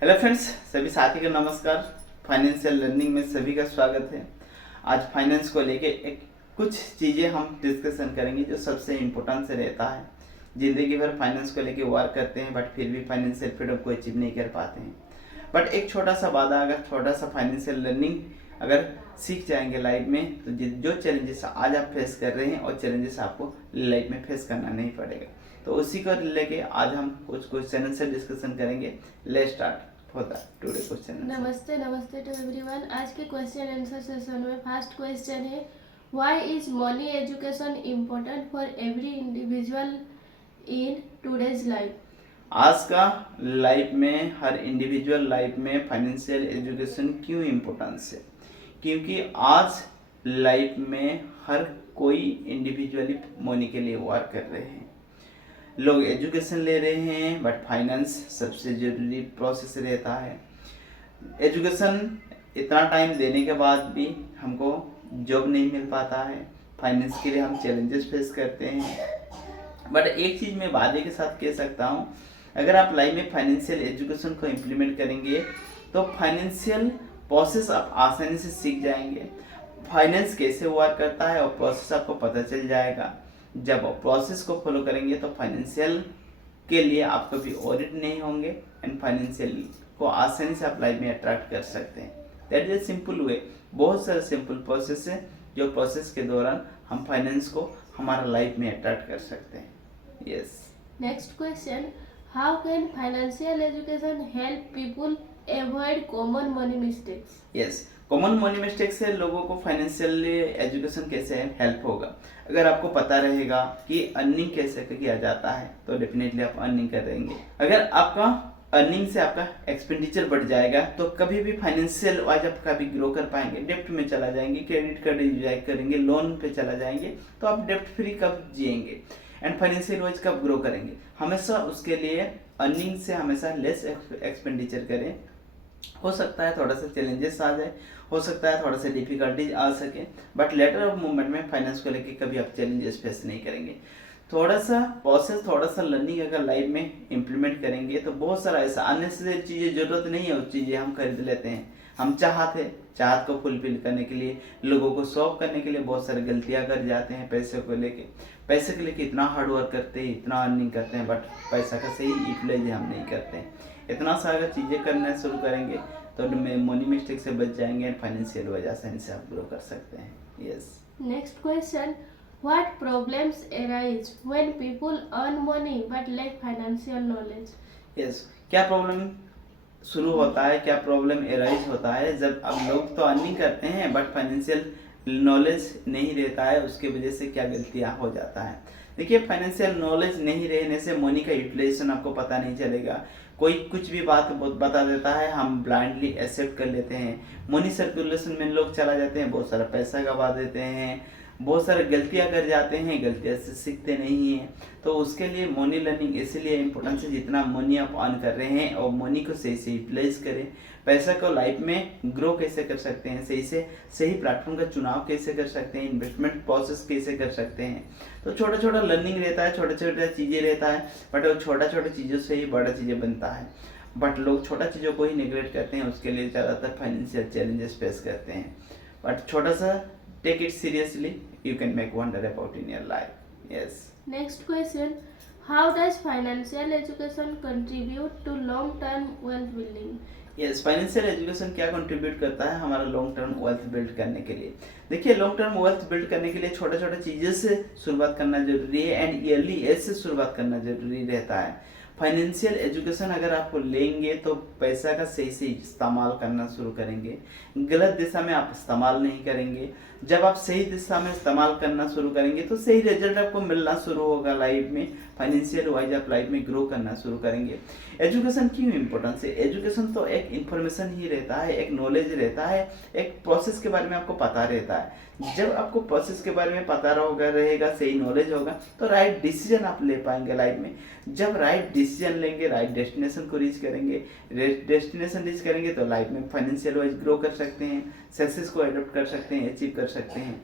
Hello friends, सभी साथी को नमस्कार। फाइनेंशियल लर्निंग में सभी का स्वागत है। आज फाइनेंस को लेके कुछ चीज़ें हम डिस्कशन करेंगे जो सबसे इम्पोर्टेंट से रहता है। ज़िंदगी भर फाइनेंस को लेके वर्क करते हैं बट फिर भी फाइनेंशियल फ्रीडम को अचीव नहीं कर पाते हैं। बट एक छोटा सा वादा, अगर छोटा सा फाइनेंशियल लर्निंग अगर सीख जाएंगे लाइफ में, तो जो चैलेंजेस आज आप फेस कर रहे हैं और चैलेंजेस आपको लाइफ में फेस करना नहीं पड़ेगा। तो उसी को लेके आज हम कुछ क्वेश्चन से डिस्कशन करेंगे। Let's start for the today question. नमस्ते नमस्ते टू एवरीवन। आज के क्वेश्चन आंसर सेशन में फर्स्ट क्वेश्चन है, why is money education important for every individual in today's life. आज का लाइफ में, हर इंडिविजुअल लाइफ में फाइनेंशियल एजुकेशन क्यों इम्पोर्टेंस है? क्योंकि आज लाइफ में हर कोई इंडिविजुअली मनी के लिए वर्क कर रहे हैं। लोग एजुकेशन ले रहे हैं बट फाइनेंस सबसे ज़रूरी प्रोसेस रहता है। एजुकेशन इतना टाइम देने के बाद भी हमको जॉब नहीं मिल पाता है। फाइनेंस के लिए हम चैलेंजेस फेस करते हैं। बट एक चीज़ मैं वादे के साथ कह सकता हूँ, अगर आप लाइफ में फाइनेंशियल एजुकेशन को इम्प्लीमेंट करेंगे तो फाइनेंशियल प्रोसेस आप आसानी से सीख जाएंगे। फाइनेंस कैसे वर्क करता है और प्रोसेस आपको पता चल जाएगा। जब आप प्रोसेस को फॉलो करेंगे तो फाइनेंशियल के लिए आप कभी ऑडिट नहीं होंगे एंड फाइनेंशियल को आसानी से आप लाइफ में अट्रैक्ट कर सकते हैं। That is simple way. बहुत सारे सिंपल प्रोसेस है जो प्रोसेस के दौरान हम फाइनेंस को हमारा लाइफ में अट्रैक्ट कर सकते हैं। Yes. Next question, how can financial education help people avoid common money mistakes. Yes, common money mistake से लोगों को फाइनेंशियल एजुकेशन कैसे हेल्प होगा? अगर आपको पता रहेगा कि अर्निंग कैसे किया जाता है तो डेफिनेटली आप अर्निंग करेंगे। अगर आपका अर्निंग से आपका एक्सपेंडिचर बढ़ जाएगा तो कभी भी फाइनेंशियल वाइज आप कभी ग्रो कर पाएंगे। डेप्ट में चला जाएंगे, क्रेडिट कार्ड यूज करेंगे, लोन पे चला जाएंगे, तो आप डेप्ट फ्री कब जिएंगे एंड फाइनेंशियल वाइज कब ग्रो करेंगे? हमेशा उसके लिए अर्निंग से हमेशा लेस एक्सपेंडिचर करें। हो सकता है थोड़ा सा चैलेंजेस आ जाए, हो सकता है थोड़ा सा डिफिकल्टीज आ सके, बट लेटर ऑफ मूवमेंट में फाइनेंस को लेके कभी आप चैलेंजेस फेस नहीं करेंगे। थोड़ा सा प्रोसेस, थोड़ा सा लर्निंग अगर लाइफ में इम्प्लीमेंट करेंगे तो बहुत सारा ऐसा अननेसेसरी चीज़ें जरूरत नहीं है, उस चीज़ें हम खरीद लेते हैं। हम चाहत को फुलफिल करने के लिए, लोगों को सॉल्व करने के लिए बहुत सारी गलतियां कर जाते हैं। पैसे को लेके, पैसे के लेके इतना हार्ड वर्क करते हैं, इतना अर्निंग करते हैं, बट पैसा का सही यूटिलाइज हम नहीं करते हैं। इतना सा अगर चीज़ें करना शुरू करेंगे तो मनी मिस्टेक से बच जाएंगे एंड फाइनेंशियल वजह से इनसे आप ग्रो कर सकते हैं। Yes. Next question, what problems arise when people earn money but lack financial knowledge। Yes, क्या प्रॉब्लम शुरू होता है, क्या प्रॉब्लम एराइज होता है जब अब लोग तो अर्निंग करते हैं बट फाइनेंशियल नॉलेज नहीं रहता है? उसके वजह से क्या गलतियां हो जाता है? देखिए, फाइनेंशियल नॉलेज नहीं रहने से मनी का यूटिलाइजेशन आपको पता नहीं चलेगा। कोई कुछ भी बात बता देता है, हम ब्लाइंडली एक्सेप्ट कर लेते हैं। मनी सर्कुलेशन में लोग चला जाते हैं, बहुत सारा पैसा गवा देते हैं, बहुत सारे गलतियां कर जाते हैं, गलतियां से सीखते नहीं हैं। तो उसके लिए मनी लर्निंग इसीलिए इम्पोर्टेंट है, जितना मनी आप अर्न कर रहे हैं और मनी को सही से यूटिलाइज करें। पैसा को लाइफ में ग्रो कैसे कर सकते हैं, सही प्लेटफॉर्म का चुनाव कैसे कर सकते हैं, इन्वेस्टमेंट प्रोसेस कैसे कर सकते हैं। तो छोटा छोटा लर्निंग रहता है, छोटा छोटा चीज़ें रहता है, बट वो छोटा छोटा चीज़ों से ही बड़ा चीज़ें बनता है। बट लोग छोटा चीज़ों को ही निगलेक्ट करते हैं, उसके लिए ज़्यादातर फाइनेंशियल चैलेंजेस फेस करते हैं। बट छोटा सा take it seriously, you can make wonder about in your life. Yes. Next question, how does financial education contribute to long term wealth building। Yes, financial education क्या contribute करता है हमारा long term wealth build करने के लिए? देखिए, long term wealth build करने के लिए छोटे छोटे चीज़ों से शुरुआत करना जरूरी है एंड ईयरली एज से शुरुआत करना जरूरी रहता है। फाइनेंशियल एजुकेशन अगर आप लेंगे तो पैसा का सही से इस्तेमाल करना शुरू करेंगे, गलत दिशा में आप इस्तेमाल नहीं करेंगे। जब आप सही दिशा में इस्तेमाल करना शुरू करेंगे तो सही रिजल्ट आपको मिलना शुरू होगा लाइफ में। फाइनेंशियल वाइज आप लाइफ में ग्रो करना शुरू करेंगे। एजुकेशन क्यों इम्पोर्टेंस है? एजुकेशन तो एक इन्फॉर्मेशन ही रहता है, एक नॉलेज रहता है, एक प्रोसेस के बारे में आपको पता रहता है। जब आपको प्रोसेस के बारे में पता रहेगा, सही नॉलेज होगा, तो राइट डिसीजन आप ले पाएंगे लाइफ में। जब राइट डिसीजन लेंगे, राइट डेस्टिनेशन को रीच करेंगे, डेस्टिनेशन रीच करेंगे तो लाइफ में फाइनेंशियल वाइज ग्रो कर सकते हैं, सक्सेस को अडॉप्ट कर सकते हैं, अचीव कर सकते हैं।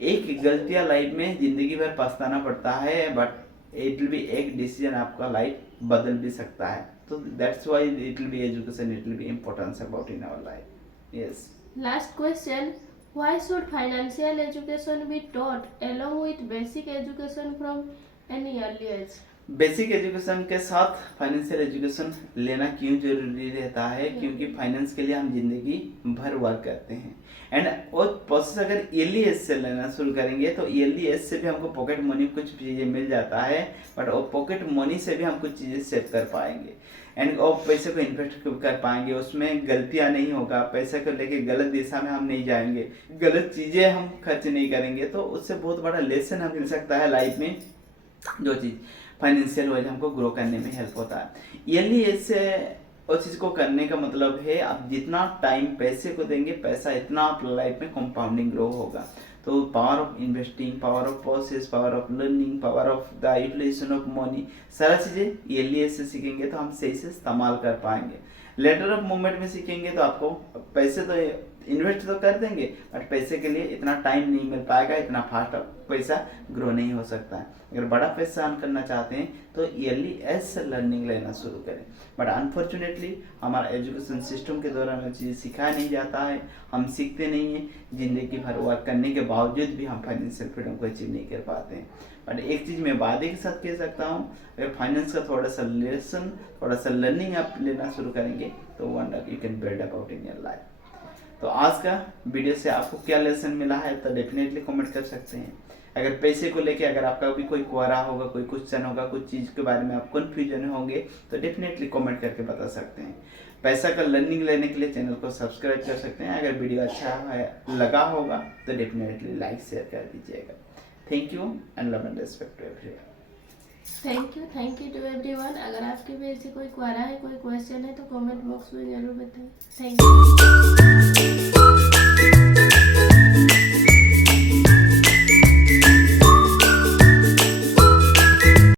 एक गलतियां लाइफ में जिंदगी भर पछताना पड़ता है, बट इट विल बी एक डिसीजन आपका लाइफ बदल भी सकता है। तो that's why it will be education, it will be importance about in our life. Yes. Last question. Why should financial education be taught along with basic education from an early age? Basic education के साथ financial education लेना क्यों जरूरी रहता है? क्योंकि finance के लिए हम जिंदगी भर वर्क करते हैं एंड वो प्रोसेस अगर ईयरली एज से लेना शुरू करेंगे तो ईयरली एज से भी हमको पॉकेट मनी कुछ चीज़ें मिल जाता है, बट वो पॉकेट मनी से भी हम कुछ चीज़ें सेव कर पाएंगे एंड वो पैसे को इन्वेस्ट कर पाएंगे, उसमें गलतियां नहीं होगा, पैसे को लेके गलत दिशा में हम नहीं जाएंगे, गलत चीज़ें हम खर्च नहीं करेंगे, तो उससे बहुत बड़ा लेसन हमें मिल सकता है लाइफ में, जो चीज़ फाइनेंशियल वाइज हमको ग्रो करने में हेल्प होता है. ईयरली एज से उस चीज़ को करने का मतलब है आप जितना टाइम पैसे को देंगे, पैसा इतना आप लाइफ में कंपाउंडिंग ग्रो होगा. तो power of investing, power of process, power of learning, power of the utilisation of money, सारा चीज़ें ईयरली एज से सीखेंगे तो हम सही से इस्तेमाल कर पाएंगे. लेटर ऑफ मूवमेंट में सीखेंगे तो आपको पैसे तो इन्वेस्ट तो कर देंगे, बट पैसे के लिए इतना टाइम नहीं मिल पाएगा, इतना फास्ट पैसा ग्रो नहीं हो सकता है. अगर बड़ा पैसा अर्न करना चाहते हैं तो ईयरली एज से लर्निंग लेना शुरू करें, बट अनफॉर्चुनेटली हमारा एजुकेशन सिस्टम के दौरान वो चीज़ सिखाया नहीं जाता है, हम सीखते नहीं हैं. जिंदगी भर वर्क करने के बावजूद भी हम फाइनेंशियल फ्रीडम को अचीव नहीं कर पाते हैं. बट एक चीज़ मैं वादे के साथ कह सकता हूँ, अगर फाइनेंस का थोड़ा सा लेसन, थोड़ा सा लर्निंग आप लेना शुरू करेंगे तो one you can build about in your life. तो आज का वीडियो से आपको क्या लेसन मिला है तो डेफिनेटली कमेंट कर सकते हैं. अगर पैसे को लेके अगर आपका भी कोई क्वेरी होगा, कोई क्वेश्चन होगा, कुछ चीज़ के बारे में आप कन्फ्यूजन होंगे तो डेफिनेटली कमेंट करके बता सकते हैं. पैसा का लर्निंग लेने के लिए चैनल को सब्सक्राइब कर सकते हैं. अगर वीडियो अच्छा है लगा होगा तो डेफिनेटली लाइक शेयर कर दीजिएगा. Thank you and love and respect to everyone. Thank you to everyone. अगर आपके भी ऐसी कोई क्वेरी है, कोई क्वेश्चन है तो कमेंट बॉक्स में जरूर बताएं. Thank you.